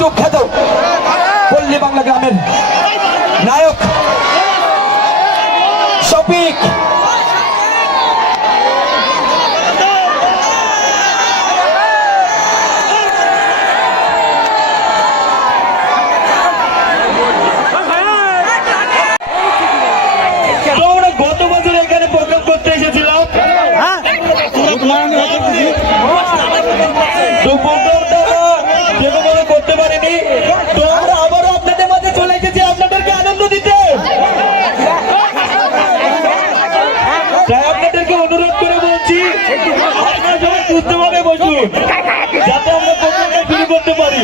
YouTube খ্যাত পল্লী বাংলা গ্রামের নায়ক শফিক। গত বছর এখানে প্রোগ্রাম করতে এসেছিলাম, করতে পারিনি, তো আমরা আবারও আপনাদের মাঝে চলে এসেছি আপনাদেরকে আনন্দ দিতে। তাই আপনাদেরকে অনুরোধ করে বলছি, আপনারা সবাই সুস্থভাবে বসুন যাতে আমরা প্রোগ্রামটা শুরু করতে পারি।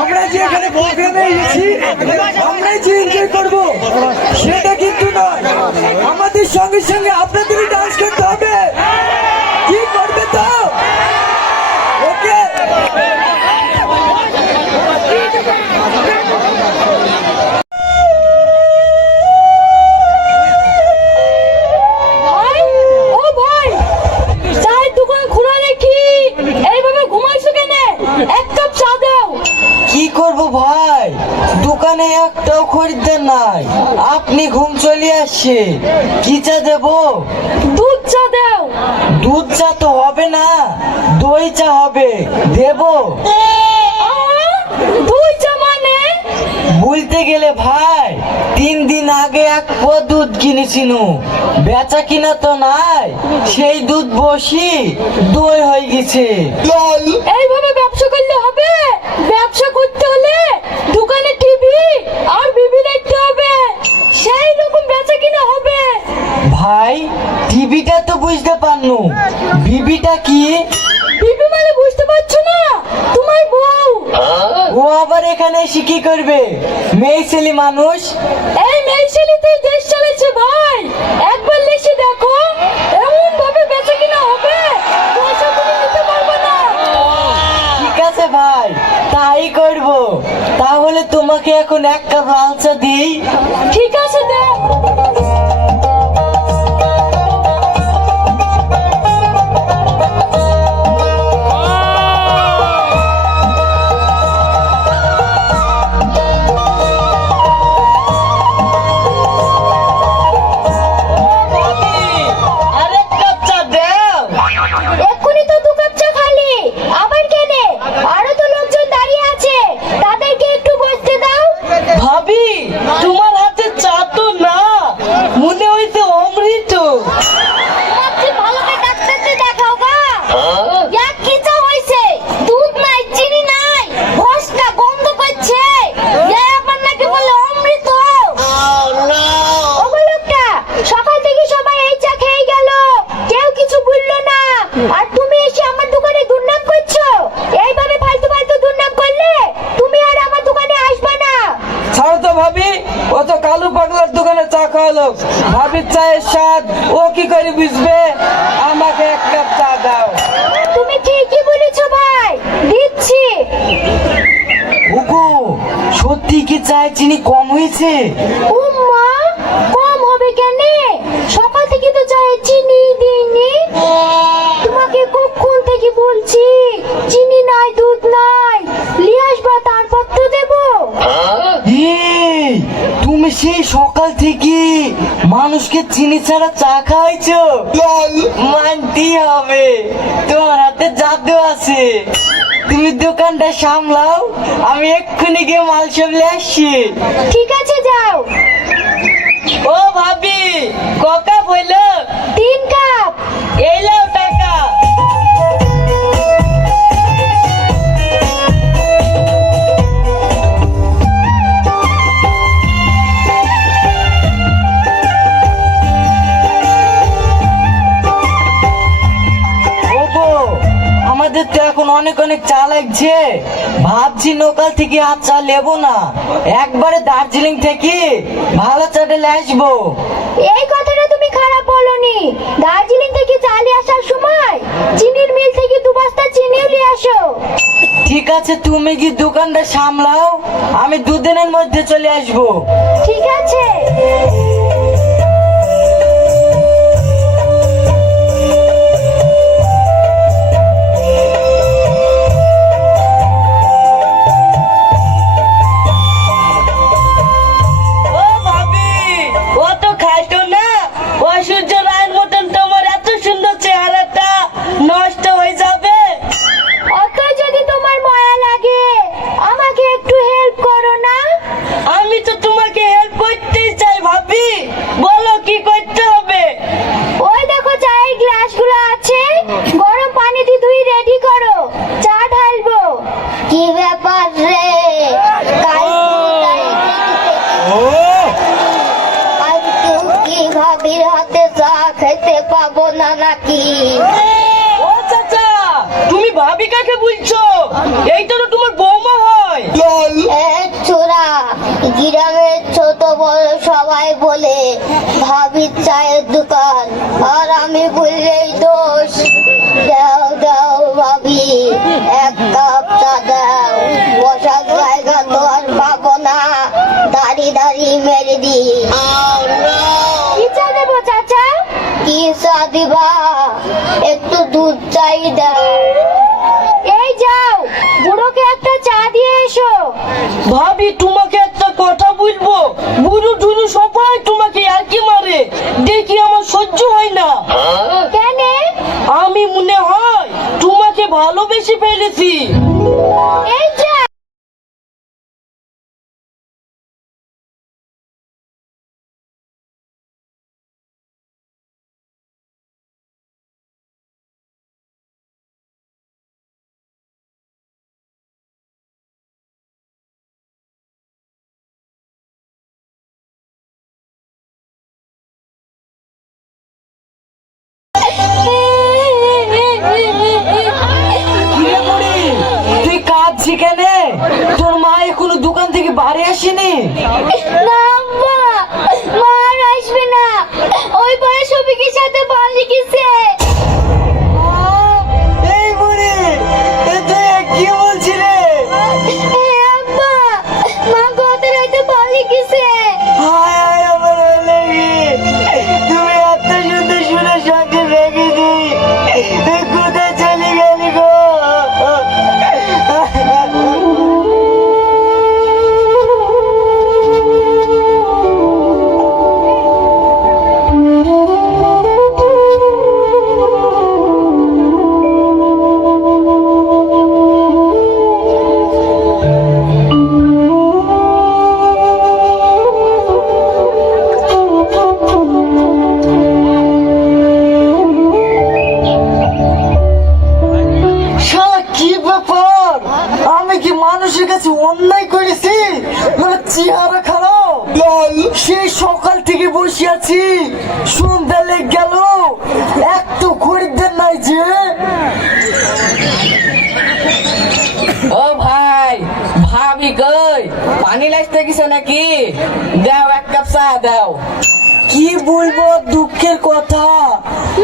আমরা যে এখানে প্রোগ্রামে এসেছি, আমরাই যে এনজয় করবো সেটা কিন্তু নয়, আমাদের সঙ্গে সঙ্গে আপনাদেরই ডান্স করতে হবে। কি করবে তো? ওকে, ভাই দোকানে একটাও খরিদ্দার নাই, আপনি ঘুম চলে আসছে। কি চা দেবো? দুধ চা দাও। দুধ চা তো হবে না, দই চা হবে, দেবো? দই চা মানে? বলতে গেলে ভাই 3 দিন আগে এক পোয়া দুধ কিনেছিল, বেচা কিনা তো নাই, সেই দুধ বসি দই হয়ে গেছে। এইভাবে ব্যবসা করলে হবে? ব্যবসা করতে হলে দোকানে টিভি আর বিবি দেখতে হবে, সেই রকম বেচা কিনা হবে। ভাই টিভিটা তো বুঝতে পারনু, বিবিটা কি? বিবি মানে বুঝতে পারছো না? তোমার বউ। ও আবার এখানে এসে কি করবে? মেয়ে ছেলে মানুষ। এই মেয়ে ছেলেতেই দেশ চলেছে ভাই, একবার লেসে দেখো, এমন ভাবে বেচা কিনা হবে পয়সা তুমি নিতে পারবে না। ঠিক আছে ভাই, তাই করব। তাহলে তোমাকে এখন 1 কাপ লাল চা দিই। ঠিক আছে দাও। ভাবির চায়ের স্বাদ ও কি করে বুঝবে? আমাকে 1 কাপ চা দাও। তুমি ঠিকই বলেছো ভাই, দিচ্ছি। ওগো, সত্যি কি চায়ে চিনি কম হয়েছে? উম্মা, কম হবে কেন? সকাল থেকে তো চায়ে চিনি দিইনি। তোমাকে কখন থেকে বলছি চিনি নাই, দুধ নাই, নিয়ে আসবা, তারপর তো দেবো। এই, তুমি সেই সকাল থেকে মানুষকে চিনি ছাড়া চা খাওয়াইছো? মানতেই হবে, তোমার হাতে জাদু আছে। তুমি দোকানটা সামলাও, আমি এক্ষুনি গিয়ে মাল সব নিয়ে আসছি। ঠিক আছে, যাও। ও ভাবি, ক কাপ হইলো? 3 কাপ। এই লাও টাকা। আমাদের তো এখন অনেক অনেক চা লাগছে, ভাবছি লোকাল থেকে আর চা নেবো না, একবারে দার্জিলিং থেকে ভালো চাটা নিয়ে আসবো। এই কথাটা তুমি খারাপ বলনি। দার্জিলিং থেকে চালে আসার সময় চিনির মিল থেকে 2 বস্তা চিনিও নিয়ে আসো। ঠিক আছে, তুমি কি দোকানটা সামলাও, আমি 2 দিনের মধ্যে চলে আসবো। ঠিক আছে। নাকি? ও চাচা, তুমি ভাবি কাকে বলছো? এইটা তো তোমার বৌমা হয়। ছোড়া, গ্রামের ছোট বড় সবাই বলে ভাবির চায়ের দোকান, আর আমি বললেই দোষ। দাও দাও ভাবি, এক কাপ চা দাও। বসার জায়গা তো আর পাবো না, দাঁড়ি দাঁড়ি মেরে দি। কি চা দেবো চাচা? কি চা দিবা? একটু দুধ চাই দাও। এই যাও, বুড়োকে একটা চা দিয়ে এসো। ভাবি, তোমাকে একটা কথা বলবো, বুড়ো টুরু সবাই তোমাকে আর কি মারে, দেখি আমার সহ্য হয় না। কেন? আমি মনে হয় তোমাকে ভালোবেসে ফেলেছি। এই যা। কিরে বুড়ি, তুই কাঁদছি কেন? তোর মা এখনো দোকান থেকে বাড়ি আসেনি? না আম্মা, মা আর আসবে না। ওই বড় সবিকের সাথে পালিয়ে গেছে। এই বুড়ি, এ তুই কি বলছিস? আম্মা, মা গত রাতে পালিয়ে গেছে। হায় হায়, আমার লেগে তুমি এত সুন্দর সুন্দর সঙ্গে রেখেছি, কোথায় চলে গেলি গো? শালা, কি ব্যাপার? আমি কি মানুষের কাছে অন্যায় করেছি? মানে চেহারা খারাপ? সেই সকাল থেকে বসে আছি, সন্ধ্যা লেগে গেল, একটু খরিদ্দার নাই যে। ও ভাই, ভাবি কই? পানি লাইতে গেছে নাকি? দাও, এক কাপ চা দাও। কি বলবো দুঃখের কথা,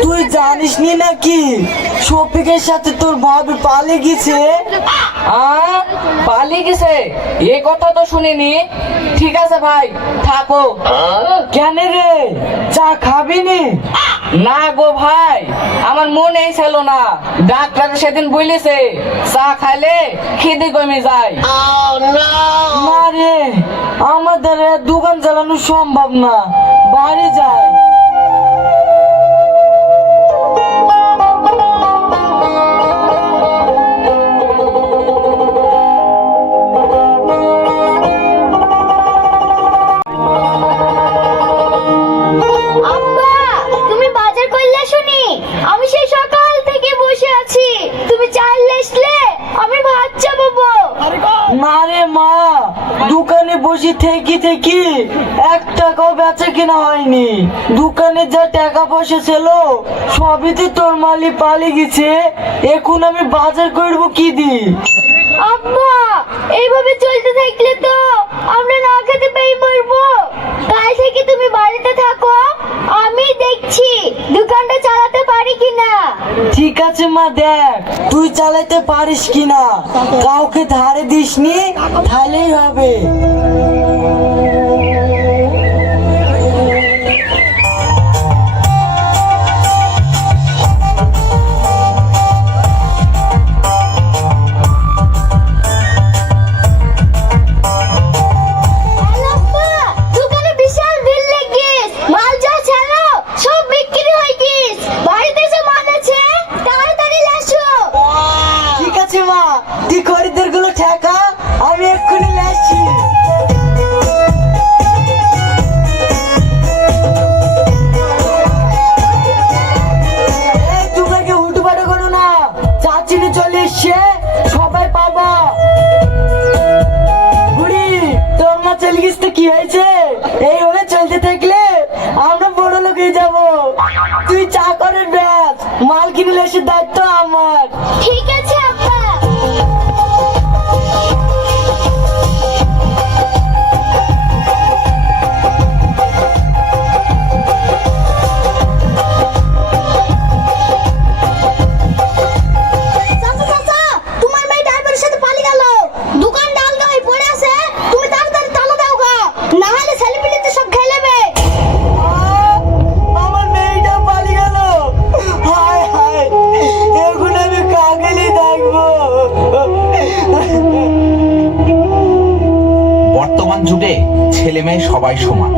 তুই জানিস নি নাকি শফিকের সাথে তোর ভাবি পালিয়ে গেছে? পালিয়ে গেছে? এই কথা তো শুনিনি। ঠিক আছে ভাই, থাকো। কেন রে, চা খাবি নি? না গো ভাই, আমার মনেই ছিল না। ডাক্তার সেদিন বলেছে চা খাইলে খিদে কমে যায়। না রে, আমাদের দোকান চালানো সম্ভব না, বাড়ি যায়। আব্বা, তুমি বাজার করলে শুনি? আমি সেই সকাল থেকে বসে আছি, তুমি চাইলে আসলে আমি ভাত চাপাবো। না রে মা, দোকানে বসে থেকে থেকে এক টাকাও বেচা কিনা হয়নি। দোকানে যা টাকা পয়সা ছিল সবই তো তোর মালি পালিয়ে গেছে, এখন আমি বাজার করবো কি দি? আব্বা, এইভাবে চলতে থাকলে তো আমরা না খেতে পেয়ে মরবো। কাল থেকে তুমি বাড়িতে থাকো, আমি দেখছি দোকানটা চালাতে পারি কিনা। ঠিক আছে মা, দেখ তুই চালাতে পারিস কিনা, কাউকে ধারে দিসনি, তাহলেই হবে। আব্বা, দোকানে বিশাল ভিড় লেগেছে, মাল যা ছিল সব বিক্রি হয়ে গেছে। বাড়িতে এসে মাল আছে, তাড়াতাড়ি এসো। ঠিক আছে মা, তুই খরিদ্দার গুলো ঠেকা, আমি এক্ষুনি আসছি। মাল কিনে এসে দায়িত্ব আমার। ঠিক আছে আব্বা। চাচা চাচা, তোমার মেয়ে ড্রাইভারের সাথে পালিয়ে গেল। দোকানটা আলগা হয়ে পড়ে আছে, তুমি তাড়াতাড়ি তালা দাও গা, না হলে ছেলেপিলেতে সব খেয়ে নেবে। আমার মেয়েটা পালিয়ে গেল। হায় হায়, এখন আমি কাকেলি দেখবো। বর্তমান যুগে ছেলে মেয়ে সবাই সমান।